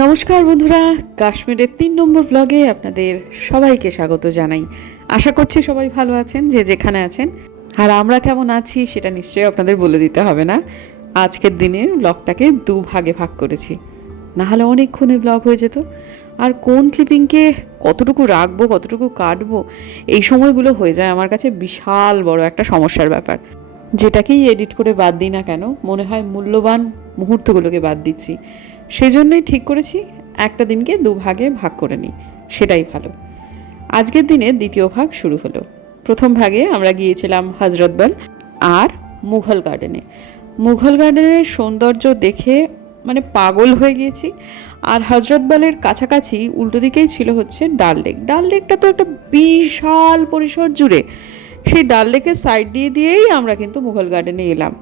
নমস্কার বন্ধুরা, কাশ্মীরের 3 নম্বর ব্লগে আপনাদের সবাইকে স্বাগত জানাই। আশা করছি সবাই ভালো আছেন যে যেখানে আছেন। আর আমরা কেমন আছি সেটা নিশ্চয়ই আপনাদের বলে দিতে হবে না। আজকের দিনের ব্লগটাকে 2 ভাগে ভাগ করেছি, না হলে অনেকক্ষণে ব্লগ হয়ে যেত। আর কোন ক্লিপিংকে কতটুকু রাখবো, কতটুকু কাটবো, এই সময়গুলো হয়ে যায় আমার কাছে বিশাল বড় একটা সমস্যার ব্যাপার। যেটাকেই এডিট করে বাদ দিই না কেন, মনে হয় মূল্যবান মুহূর্তগুলোকে বাদ দিচ্ছি। সেই জন্যই ঠিক করেছি একটা দিনকে 2 ভাগে ভাগ করে নিই, সেটাই ভালো। আজকের দিনে দ্বিতীয় ভাগ শুরু হলো। প্রথম ভাগে আমরা গিয়েছিলাম হজরতবল আর মুঘল গার্ডেনে। মুঘল গার্ডেনের সৌন্দর্য দেখে মানে পাগল হয়ে গিয়েছি। আর হজরতবলের কাছাকাছি উল্টো দিকেই ছিল হচ্ছে ডাল লেক। ডাল লেকটা তো একটা বিশাল পরিসর জুড়ে। সেই ডাল লেকের সাইড দিয়েই আমরা কিন্তু মুঘল গার্ডেনে এলাম।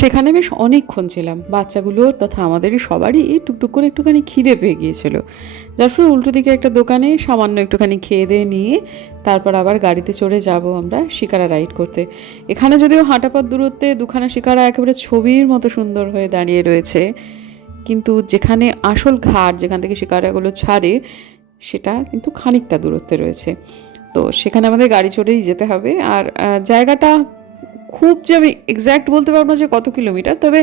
সেখানে বেশ অনেকক্ষণ ছিলাম। বাচ্চাগুলোর তথা আমাদেরই সবারই টুকটুক করে একটুখানি খিদে পেয়ে গিয়েছিল, যার ফলে উল্টো দিকে একটা দোকানে সামান্য একটুখানি খেয়ে দিয়ে নিয়ে তারপর আবার গাড়িতে চড়ে যাব আমরা শিকারা রাইড করতে। এখানে যদিও হাঁটাপথ দূরত্বে দুখানা শিকারা একেবারে ছবির মতো সুন্দর হয়ে দাঁড়িয়ে রয়েছে, কিন্তু যেখানে আসল ঘাট, যেখান থেকে শিকারাগুলো ছাড়ে, সেটা কিন্তু খানিকটা দূরত্বে রয়েছে। তো সেখানে আমাদের গাড়ি চড়েই যেতে হবে। আর জায়গাটা খুব যে আমি এক্স্যাক্ট বলতে পারবো না যে কত কিলোমিটার, তবে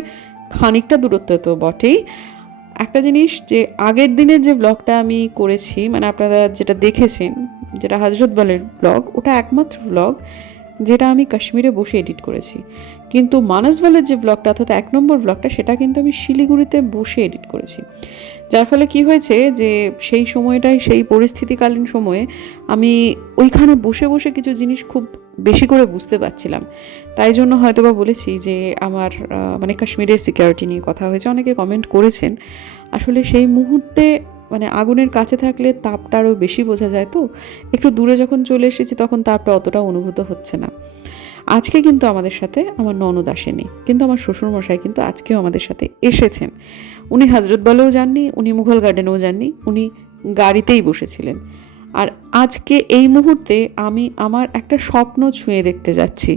খানিকটা দূরত্ব তো বটেই। একটা জিনিস, যে আগের দিনের যে ব্লগটা আমি করেছি, মানে আপনারা যেটা দেখেছেন, যেটা হজরতবলের ব্লগ, ওটা একমাত্র ব্লগ যেটা আমি কাশ্মীরে বসে এডিট করেছি। কিন্তু মানসবলের যে ব্লগটা, অর্থাৎ 1 নম্বর ব্লগটা, সেটা কিন্তু আমি শিলিগুড়িতে বসে এডিট করেছি। যার ফলে কি হয়েছে যে সেই সময়টায়, সেই পরিস্থিতিকালীন সময়ে আমি ওইখানে বসে বসে কিছু জিনিস খুব বেশি করে বুঝতে পারছিলাম। তাই জন্য হয়তো বা বলেছি যে আমার মানে কাশ্মীরের সিকিউরিটি নিয়ে কথা হয়েছে, অনেকে কমেন্ট করেছেন। আসলে সেই মুহূর্তে মানে আগুনের কাছে থাকলে তাপটা আরও বেশি বোঝা যায়, তো একটু দূরে যখন চলে এসেছি তখন তাপটা অতটা অনুভূত হচ্ছে না। আজকে কিন্তু আমাদের সাথে আমার ননদ আসেনি, কিন্তু আমার শ্বশুরমশাই কিন্তু আজকেও আমাদের সাথে এসেছেন। উনি হজরতবলেও যাননি, উনি মুঘল গার্ডেনেও যাননি, উনি গাড়িতেই বসেছিলেন। আর আজকে এই মুহূর্তে আমি আমার একটা স্বপ্ন ছুঁয়ে দেখতে যাচ্ছি।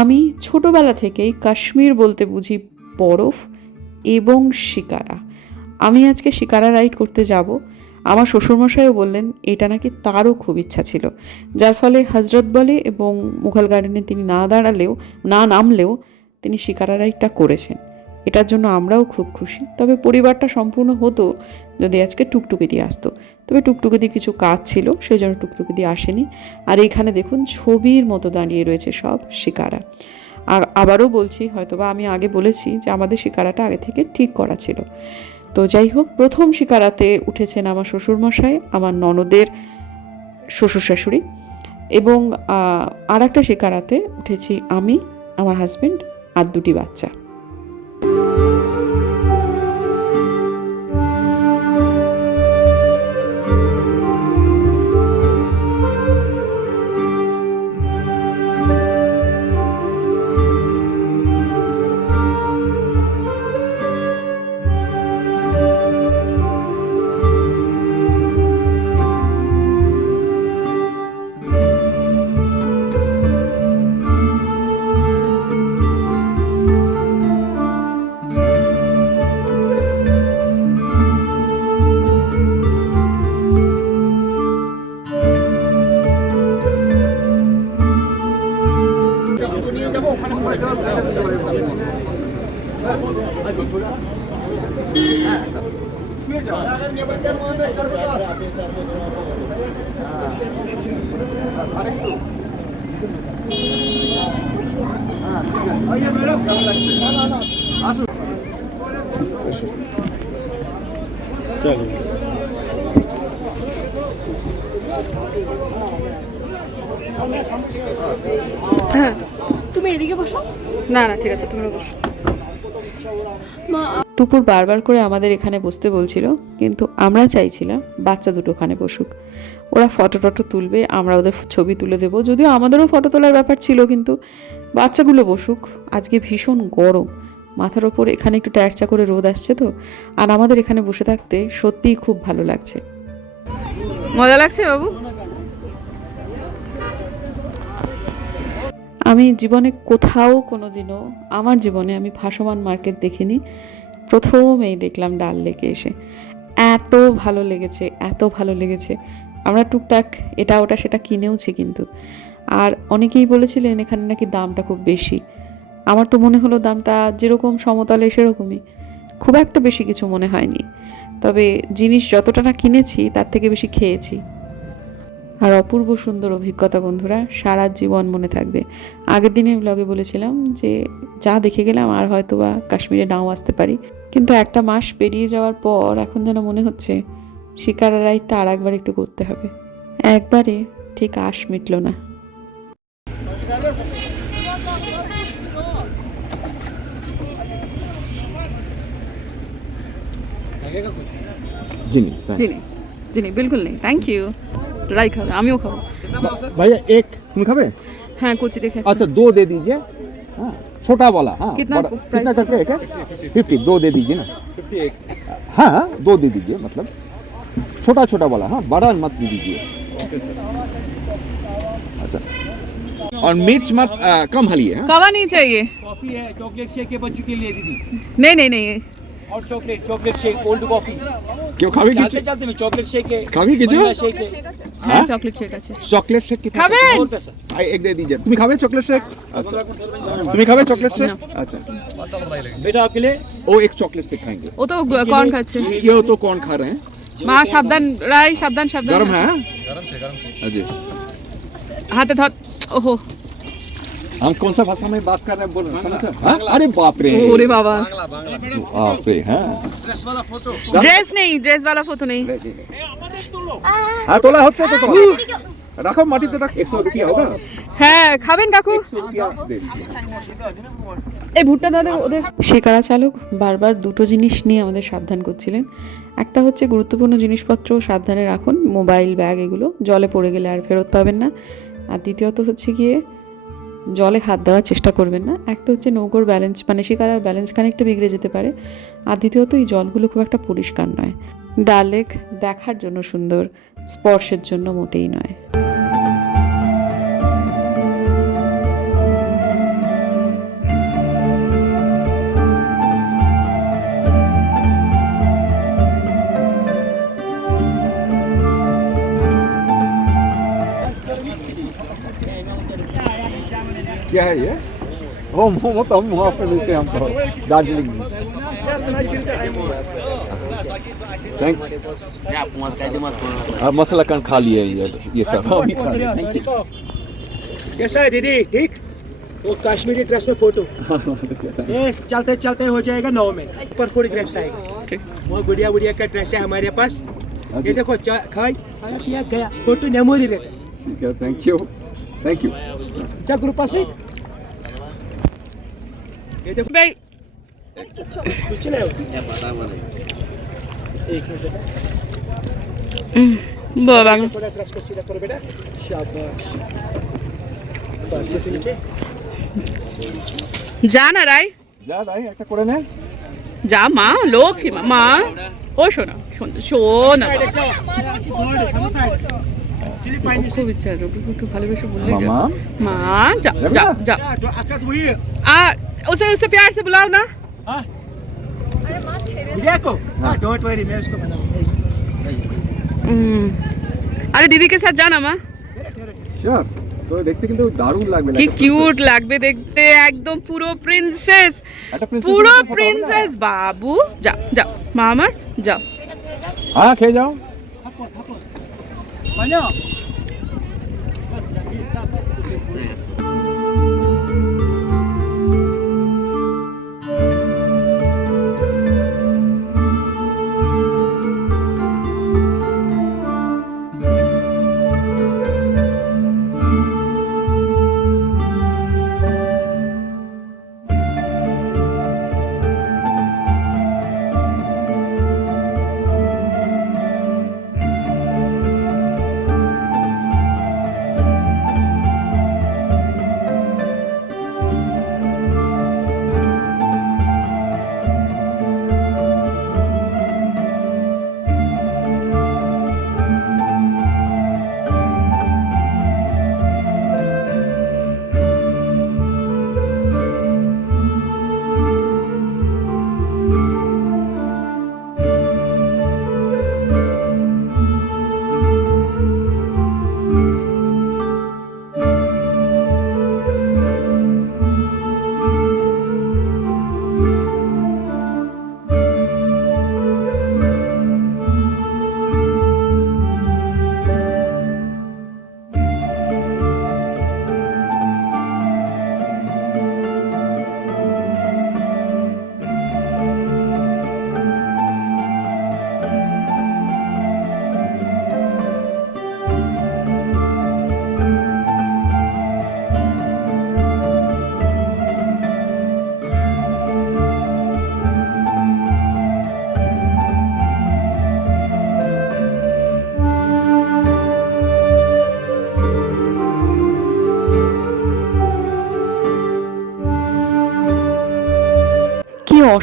আমি ছোটোবেলা থেকেই কাশ্মীর বলতে বুঝি বরফ এবং শিকারা। আমি আজকে শিকারা রাইড করতে যাব। আমার শ্বশুরমশাইও বললেন এটা নাকি তারও খুব ইচ্ছা ছিল, যার ফলে হজরতবলে এবং মুঘল গার্ডেনে তিনি না নামলেও তিনি শিকারা রাইডটা করেছেন। এটার জন্য আমরাও খুব খুশি। তবে পরিবারটা সম্পূর্ণ হতো যদি আজকে টুকটুকি দিয়ে আসতো, তবে টুকটুকি দিয়ে কিছু কাজ ছিল, সেই জন্য টুকটুকি দিয়ে আসেনি। আর এইখানে দেখুন ছবির মতো দাঁড়িয়ে রয়েছে সব শিকারা। আবারও বলছি, হয়তোবা আমি আগে বলেছি যে আমাদের শিকারাটা আগে থেকে ঠিক করা ছিল। তো যাই হোক, প্রথম শিকারাতে উঠেছেন আমার শ্বশুরমশাই, আমার ননদের শ্বশুর শাশুড়ি, এবং আর একটা শিকারাতে উঠেছি আমি, আমার হাজব্যান্ড আর 2টি বাচ্চা। হ্যাঁ, তুমি এদিকে বসো। না না, ঠিক আছে, তুমি বসো। টুপুর বারবার করে আমাদের এখানে বসতে বলছিল, কিন্তু আমরা চাইছিলাম বাচ্চা দুটো ওখানে বসুক। ওরা ফটো টটো তুলবে, আমরা ওদের ছবি তুলে দেবো। যদিও আমাদেরও ফটো তোলার ব্যাপার ছিল, কিন্তু বাচ্চাগুলো বসুক। আজকে ভীষণ গরম, মাথার ওপর এখানে একটু ট্যারচা করে রোদ আসছে তো। আর আমাদের এখানে বসে থাকতে সত্যিই খুব ভালো লাগছে। মজা লাগছে বাবু? আমি জীবনে কোথাও কোনোদিনও আমার জীবনে আমি ভাসমান মার্কেট দেখিনি, প্রথম এই দেখলাম ডাল লেকে এসে। এত ভালো লেগেছে, এত ভালো লেগেছে। আমরা টুকটাক এটা ওটা সেটা কিনেওছি কিন্তু। আর অনেকেই বলেছিলেন এখানে নাকি দামটা খুব বেশি। আমার তো মনে হলো দামটা যেরকম সমতলে সেরকমই, খুব একটা বেশি কিছু মনে হয়নি। তবে জিনিস যতটা না কিনেছি তার থেকে বেশি খেয়েছি। আর অপূর্ব সুন্দর অভিজ্ঞতা বন্ধুরা, সারা জীবন মনে থাকবে। আগের দিনে ব্লগে বলেছিলাম যে যা দেখে গেলাম আর হয়তো বা কাশ্মীরে নাও আসতে পারি, কিন্তু একটা মাস পেরিয়ে যাওয়ার পর এখন যেন মনে হচ্ছে শিকারা রাইডটা আর একবার একটু করতে হবে। একবারে ঠিক আশ মিটল না। जी नहीं জি thanks। নেই, জি নেই, বিলকুল নেই, থ্যাংক ইউ। রাই খাবে, আমিও খাবো। भैया एक तुम खावे? হ্যাঁ কুচি দেখে अच्छा दो दे दीजिए। हाँ छोटा वाला। हाँ कितना बड़ा- प्राइस कितना करके एक है? 50 दो दे दीजिए ना। 58। हाँ हाँ, दो दे दीजिए, मतलब छोटा छोटा वाला। हाँ बड़ा मत दे दीजिए। अच्छा और मिर्च मत कम हलिए। हाँ कावा नहीं चाहिए। कॉफी है, चॉकलेट शेक है बच्चों के लिए दीदी। नहीं नहीं नहीं, और चॉकलेट शेक, कोल्ड कॉफी। क्यों खावे चलते किचु? चलते में चॉकलेट शेक है, खावे किचु? vanilla शेक है। হ্যাঁ চকলেট শেক আছে। चॉकलेट शेक कितना? खावे? 100 रुपए सर। एक दे दीजिए। तुम्हें खावे चॉकलेट शेक? अच्छा तुम्हें खावे चॉकलेट शेक? अच्छा बेटा आपके लिए वो एक चॉकलेट शेक खाएंगे। ও তো কর্ন খাচ্ছে। ये तो कौन खा रहे हैं? মা সাবধান, রাই সাবধান সাবধান। गरम है? अजय হাতে ধর। ওহো हम कौन सा भाषा में बात कर रहे हैं बोल समझा? हाँ? अरे बाप रे ওরে বাবা, बाप रे। हाँ ড্রেস নেই, ড্রেস वाला ফটো নেই। हाँ तोला হচ্ছে তো তোমার রাখো মাটিতে রাখ 100 রুপিয়া होगा। হ্যাঁ খাবেন কাকু? 100 রুপিয়া দে এই ভুট্টা দাদা ওদের। শিকারা চালক বারবার দুটো জিনিস নিয়ে আমাদের সাবধান করছিলেন। একটা হচ্ছে গুরুত্বপূর্ণ জিনিসপত্র সাবধানে রাখুন, মোবাইল ব্যাগ এগুলো জলে পড়ে গেলে আর ফেরত পাবেন না। আর দ্বিতীয়ত হচ্ছে গিয়ে জলে হাত দেওয়ার চেষ্টা করবেন না। একটা হচ্ছে নৌকোর ব্যালেন্স, মানে শিকারার ব্যালেন্স খানিকটা বিগড়ে যেতে পারে। আর দ্বিতীয়ত এই জলগুলো খুব একটা পরিষ্কার নয়। ডাল লেক দেখার জন্য সুন্দর, স্পর্শের জন্য মোটেই নয়। क्या है ये? ओ मोमो तो हम वहाँ पे मिलते हैं हमको दार्जिलिंग में। थैंक आप मसाला कन खा लिए ये सब अभी खा लिए। Thank you. कैसा है दीदी? ठीक। वो कश्मीरी ड्रेस में फोटो ये चलते चलते हो जाएगा 9 में ऊपर फोटोग्राफ्स आएगा। वो गुड़िया गुड़िया का ड्रेस है हमारे पास। ये देखो खाई खाया पिया गया, फोटो मेमोरी रहता है। ठीक है थैंक यू थैंक यू। क्या ग्रुप से ये देखो ভাই कुछ नहीं होता। एक मिनट বাবা थोड़ा ड्रेस को सीधा करो बेटा। शाबाश बस बस नीचे যা না রাই, যা ভাই একটা করে নে। যা মা, লক্ষ্মী মা। মা ও শোনা, শোনা सिर्फ पानी খুব ইচ্ছা রবি একটু ভালোবেসে বললে মামা মা যা যা যা। अकद वही है। उसे उसे प्यार से बुलाओ ना। हाँ गुड़िया को हाँ डोंट वरी मैं उसको बनाऊंगा। अरे दीदी के साथ जाना মা। শিওর তো দেখতে কিন্তু দারুণ লাগবে কি কিউট লাগবে দেখতে, একদম পুরো প্রিন্সেস, একটা princess পুরো এর মতো photo হবে না? প্রিন্সেস বাবু। যা যা মা আমার, যাও। হ্যাঁ খেয়ে যাও। बनो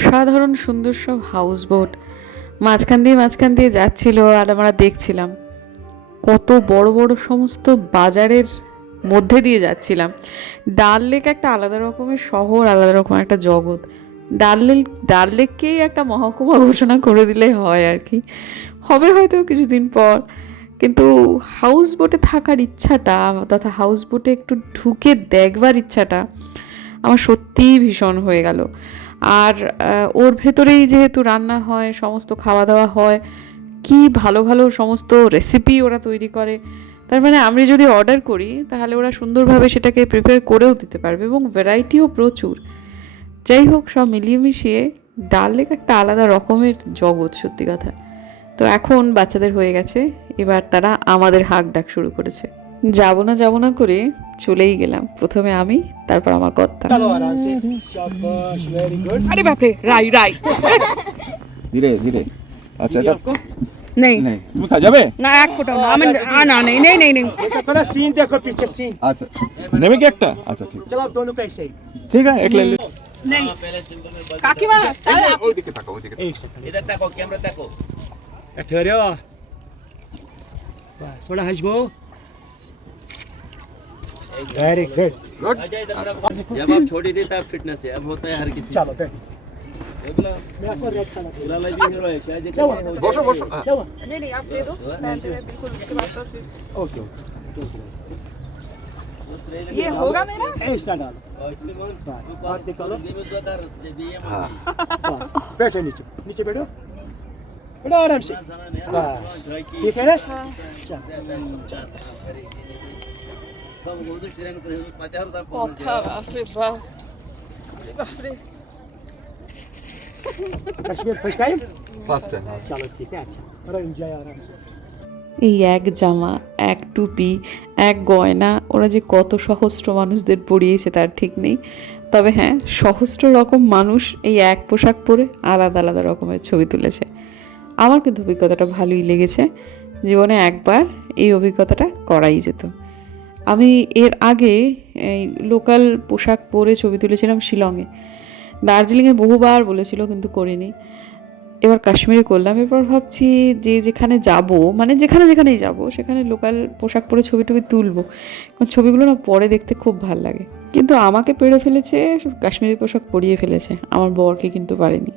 অসাধারণ সুন্দর সব হাউস বোট মাঝখান দিয়ে যাচ্ছিল, আর আমরা দেখছিলাম কত বড় বড় সমস্ত বাজারের মধ্যে দিয়ে যাচ্ছিলাম। ডাল লেক একটা আলাদা রকমের শহর, আলাদা রকমের একটা জগৎ। ডাল লেককেই একটা মহকুমা ঘোষণা করে দিলে হয় আর কি, হবে হয়তো কিছুদিন পর। কিন্তু হাউস বোটে থাকার ইচ্ছাটা তথা হাউস বোটে একটু ঢুকে দেখবার ইচ্ছাটা আমার সত্যিই ভীষণ হয়ে গেল। আর ওর ভেতরেই যেহেতু রান্না হয়, সমস্ত খাওয়া দাওয়া হয়, কি ভালো ভালো সমস্ত রেসিপি ওরা তৈরি করে। তার মানে আমি যদি অর্ডার করি তাহলে ওরা সুন্দরভাবে সেটাকে প্রিপেয়ার করেও দিতে পারবে, এবং ভ্যারাইটিও প্রচুর। যাই হোক, সব মিলিয়ে মিশিয়ে ডাল লেক একটা আলাদা রকমের জগৎ, সত্যি কথা। তো এখন বাচ্চাদের হয়ে গেছে, এবার তারা আমাদের হাঁক ডাক শুরু করেছে। যাব না করে চলেই গেলাম, প্রথমে আমি, তারপর আমার কর্তা। चलो आराम से शाबाश वेरी गुड আরে বাপরে, রাই রাই ধীরে ধীরে। আচ্ছা এটা आपको নেই नहीं তুমি খা যাবে না, এক ফোঁটাও না। আমি না নেই নেই নেই নেই देखो ना सीन देखो पीछे सीन আচ্ছা নেবে কি একটা? আচ্ছা ঠিক चलो आप दोनों का ऐसे ही ঠিক আছে এক লাইন নেই কাকিমা তাহলে ওই দিকে তাকাও, ওই দিকে। एक सेकंड इधर तको कैमरा तको ठहरो बस थोड़ा हजमो वेरी गुड गुड। जब आप छोड़ी थी तब फिटनेस है, अब होता है हर किसी चलो बैठ मैं आपको रेड कलर बुलाला भी हीरो है क्या क्या हुआ বসো বসো। क्या हुआ नहीं नहीं आप दे दो, मैं बिल्कुल उसके बाद तो फिर ओके ये होगा मेरा। ऐसा डालो बस हाथ निकालो हाँ बस बैठो नीचे नीचे बैठो बैठो आराम से बस ठीक है ना चल কথা বাপরে বাপ, বাপরে Kashmir first time first time. चलो ठीक है अच्छा और एंजॉय आराम से এই এক জামা, এক টুপি, এক গয়না ওরা যে কত সহস্র মানুষদের পরিয়েছে তার ঠিক নেই। তবে হ্যাঁ, সহস্র রকম মানুষ এই এক পোশাক পরে আলাদা আলাদা রকমের ছবি তুলেছে। আমার কিন্তু অভিজ্ঞতাটা ভালোই লেগেছে, জীবনে একবার এই অভিজ্ঞতাটা করাই যেত। আমি এর আগে এই লোকাল পোশাক পরে ছবি তুলেছিলাম শিলংয়ে, দার্জিলিংয়ে বহুবার বলেছিল কিন্তু করিনি। এবার কাশ্মীরে করলাম। এরপর ভাবছি যে যেখানে যাব, মানে যেখানেই যাব সেখানে লোকাল পোশাক পরে ছবি টবি তুলবো, কারণ ছবিগুলো না পরে দেখতে খুব ভাল লাগে। কিন্তু আমাকে পেড়ে ফেলেছে, কাশ্মীরি পোশাক পরিয়ে ফেলেছে, আমার বরকে কিন্তু পারেনি।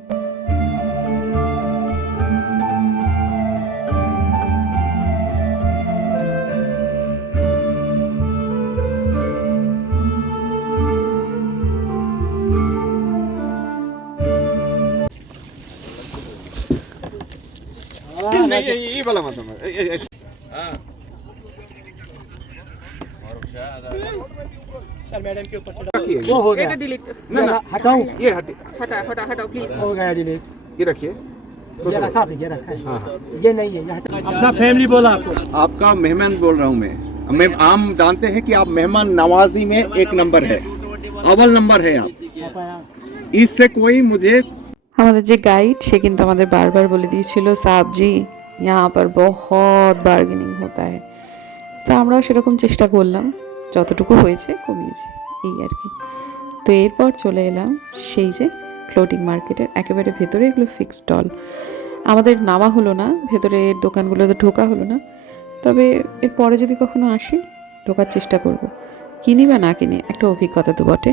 नहीं ये वाला मत हाँ सर मैडम के ऊपर से रखिए। वो हो এটা गया ডিलीट ना ना हटाऊं ये हटे, হটা হটা হটাও প্লিজ। हो गया डिलीट ये रखिए। ये रखा आपने ये रखा है ये नहीं है ये हटा अपना फैमिली बोला आपको आपका मेहमान बोल रहा हूँ मैं आम जानते हैं कि आप मेहमान नवाजी में एक नंबर है, अव्वल नंबर है आप, इससे कोई मुझे। আমাদের যে গাইড সে কিন্তু আমাদের বারবার বলে দিয়েছিল, সাহব জি यहाँ पर बहुत বার্গেনিং होता है। তো আমরাও সেরকম চেষ্টা করলাম, যতটুকু হয়েছে কমিয়েছি এই আর কি। তো এরপর চলে এলাম সেই যে ফ্লোটিং মার্কেটের একেবারে ভেতরে, এগুলো ফিক্সড স্টল। আমাদের নামা হলো না, ভেতরে দোকানগুলোতে ঢোকা হলো না, তবে এরপরে যদি কখনো আসি ঢোকার চেষ্টা করব। কিনি বা না কিনি একটা অভিজ্ঞতা তো বটে।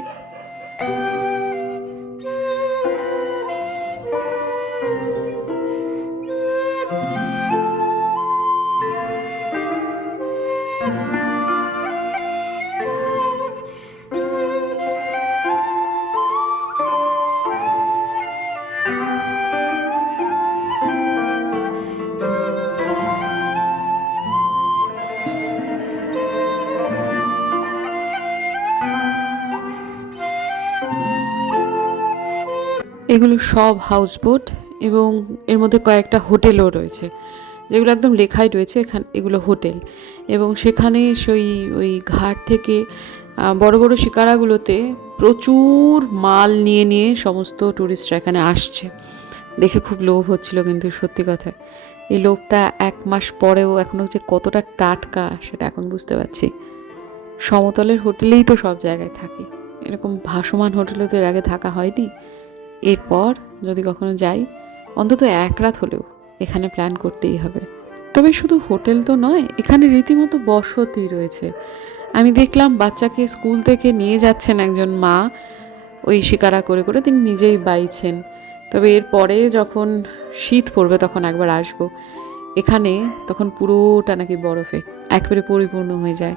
এগুলো সব হাউসবোট, এবং এর মধ্যে কয়েকটা হোটেলও রয়েছে, যেগুলো একদম লেখাই রয়েছে এখানে এগুলো হোটেল। এবং সেখানে ওই ঘাট থেকে বড় বড় শিকারাগুলোতে প্রচুর মাল নিয়ে সমস্ত টুরিস্টরা এখানে আসছে। দেখে খুব লোভ হচ্ছিল, কিন্তু সত্যি কথা এই লোভটা 1 মাস পরেও এখনও যে কতটা টাটকা সেটা এখন বুঝতে পারছি। সমতলের হোটেলেই তো সব জায়গায় থাকি, এরকম ভাসমান হোটেলে তো এর আগে থাকা হয়নি। এরপর যদি কখনো যাই অন্তত এক রাত হলেও এখানে প্ল্যান করতেই হবে। তবে শুধু হোটেল তো নয়, এখানে রীতিমতো বসতি রয়েছে। আমি দেখলাম বাচ্চাকে স্কুল থেকে নিয়ে যাচ্ছেন একজন মা, ওই শিকারা করে করে তিনি নিজেই বাইছেন। তবে এরপরে যখন শীত পড়বে তখন একবার আসবো এখানে, তখন পুরোটা নাকি বরফে একেবারে পরিপূর্ণ হয়ে যায়,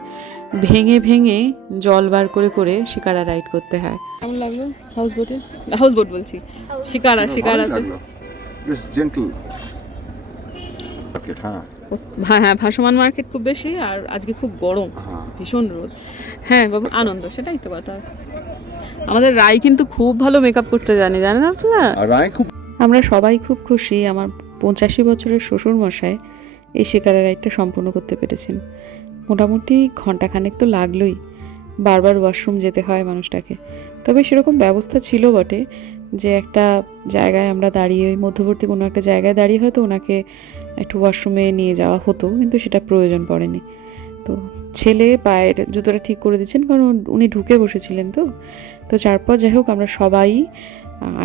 ভেঙে ভেঙে জল বার করে করে শিকারা রাইড করতে হয়। কেমন লাগলো হাউস বোটে? হাউস বোট বলছি, শিকারা, শিকারাতে। It's gentle. Okay, हाँ হ্যাঁ, ভাসমান মার্কেট খুব বেশি, আর আজকে খুব গরম, ভীষণ রোদ। হ্যাঁ বাবু, আনন্দ, সেটাই তো কথা। আমাদের রায় কিন্তু খুব ভালো মেকআপ করতে জানে, জানেন আপনারা? और आए खूब আমরা সবাই খুব খুশি, আমার 85 বছরের শ্বশুর মশাই এই শিকারা রাইডটা সম্পূর্ণ করতে পেরেছেন। মোটামুটি ঘন্টাখানেক তো লাগলোই, বারবার ওয়াশরুম যেতে হয় মানুষটাকে। তবে সেরকম ব্যবস্থা ছিল বটে যে একটা জায়গায় আমরা দাঁড়িয়ে, ওই মধ্যবর্তী কোনো একটা জায়গায় দাঁড়িয়ে হয়তো ওনাকে একটু ওয়াশরুমে নিয়ে যাওয়া হতো, কিন্তু সেটা প্রয়োজন পড়েনি। তো ছেলে পায়ের জুতোটা ঠিক করে দিচ্ছেন, কারণ উনি ঢুকে বসেছিলেন। তো তারপর যাই হোক আমরা সবাই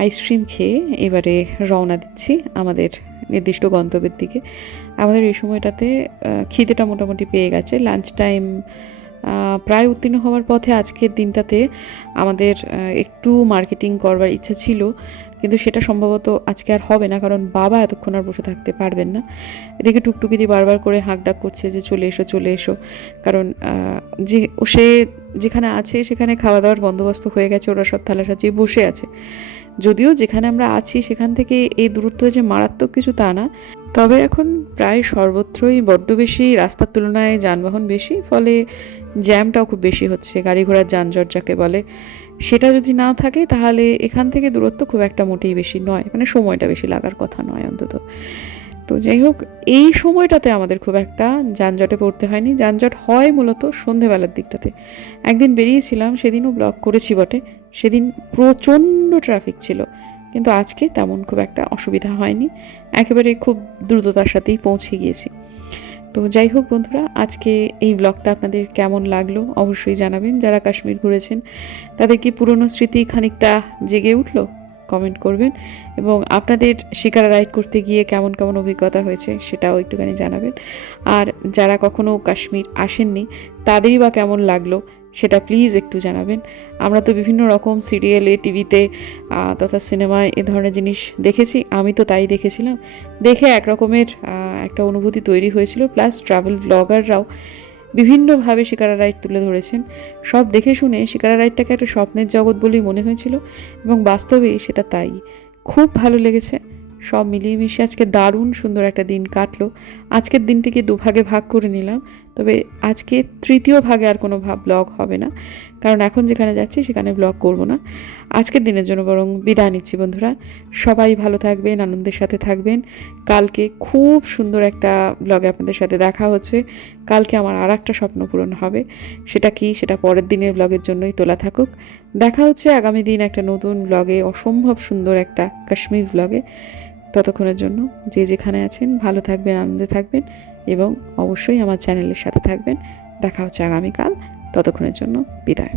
আইসক্রিম খেয়ে এবারে রওনা দিচ্ছি আমাদের নির্দিষ্ট গন্তব্যের দিকে। আমাদের এই সময়টাতে খিদেটা মোটামুটি পেয়ে গেছে। লাঞ্চ টাইম প্রায় উত্তীর্ণ হওয়ার পথে আজকের দিনটাতে আমাদের একটু মার্কেটিং করবার ইচ্ছা ছিল, কিন্তু সেটা সম্ভবত আজকে আর হবে না, কারণ বাবা এতক্ষণ আর বসে থাকতে পারবেন না। এদিকে টুকটুকিদি বারবার করে হাঁকডাক করছে যে চলে এসো চলে এসো, কারণ সে যেখানে আছে সেখানে খাওয়া দাওয়ার বন্দোবস্ত হয়ে গেছে, ওরা সব থালা সাজিয়ে বসে আছে। যদিও যেখানে আমরা আছি সেখান থেকে এই দূরত্ব যে মারাত্মক কিছু তা না, তবে এখন প্রায় সর্বত্রই বড্ড বেশি, রাস্তার তুলনায় যানবাহন বেশি, ফলে জ্যামটাও খুব বেশি হচ্ছে, গাড়ি ঘোড়ার যানজট যাকে বলে। সেটা যদি না থাকে তাহলে এখান থেকে দূরত্ব খুব একটা মোটেই বেশি নয়, মানে সময়টা বেশি লাগার কথা নয় অন্তত। তো যাই হোক, এই সময়টাতে আমাদের খুব একটা যানজটে পড়তে হয়নি। যানজট হয় মূলত সন্ধেবেলার দিকটাতে। একদিন বেরিয়েছিলাম, সেদিনও ব্লগ করেছি বটে, সেদিন প্রচণ্ড ট্রাফিক ছিল, কিন্তু আজকে তেমন খুব একটা অসুবিধা হয়নি, একেবারে খুব দ্রুততার সাথেই পৌঁছে গিয়েছি। তো যাই হোক বন্ধুরা, আজকে এই ব্লগটা আপনাদের কেমন লাগলো অবশ্যই জানাবেন। যারা কাশ্মীর ঘুরেছেন তাদের কি পুরনো স্মৃতি খানিকটা জেগে উঠলো? কমেন্ট করবেন, এবং আপনাদের শিকারা রাইড করতে গিয়ে কেমন কেমন অভিজ্ঞতা হয়েছে সেটাও একটুখানি জানাবেন। আর যারা কখনো কাশ্মীর আসেননি তাদেরই বা কেমন লাগলো সেটা প্লিজ একটু জানাবেন। আমরা তো বিভিন্ন রকম সিরিয়ালে, টিভিতে তথা সিনেমায় এ ধরনের জিনিস দেখেছি, আমি তো তাই দেখেছিলাম, দেখে একরকমের একটা অনুভূতি তৈরি হয়েছিল। প্লাস ট্রাভেল ব্লগাররাও বিভিন্নভাবে শিকারা রাইড তুলে ধরেছেন। সব দেখে শুনে শিকারা রাইডটাকে একটা স্বপ্নের জগৎ বলেই মনে হয়েছিল, এবং বাস্তবেই সেটা তাই। খুব ভালো লেগেছে। সব মিলিয়ে মিশে আজকে দারুণ সুন্দর একটা দিন কাটলো। আজকের দিনটিকে দুভাগে ভাগ করে নিলাম, তবে আজকে তৃতীয় ভাগে আর কোনো ব্লগ হবে না, কারণ এখন যেখানে যাচ্ছি সেখানে ব্লগ করব না। আজকের দিনের জন্য বরং বিদায় নিচ্ছি বন্ধুরা। সবাই ভালো থাকবেন, আনন্দের সাথে থাকবেন। কালকে খুব সুন্দর একটা ব্লগে আপনাদের সাথে দেখা হচ্ছে। কালকে আমার আর একটা স্বপ্ন পূরণ হবে, সেটা কি, সেটা পরের দিনের ব্লগের জন্যই তোলা থাকুক। দেখা হচ্ছে আগামী দিন একটা নতুন ব্লগে, অসম্ভব সুন্দর একটা কাশ্মীর ব্লগে। ততক্ষণের জন্য যে যেখানে আছেন ভালো থাকবেন, আনন্দে থাকবেন, এবং অবশ্যই আমার চ্যানেলের সাথে থাকবেন। দেখা হচ্ছে আগামীকাল। ততক্ষণের জন্য বিদায়।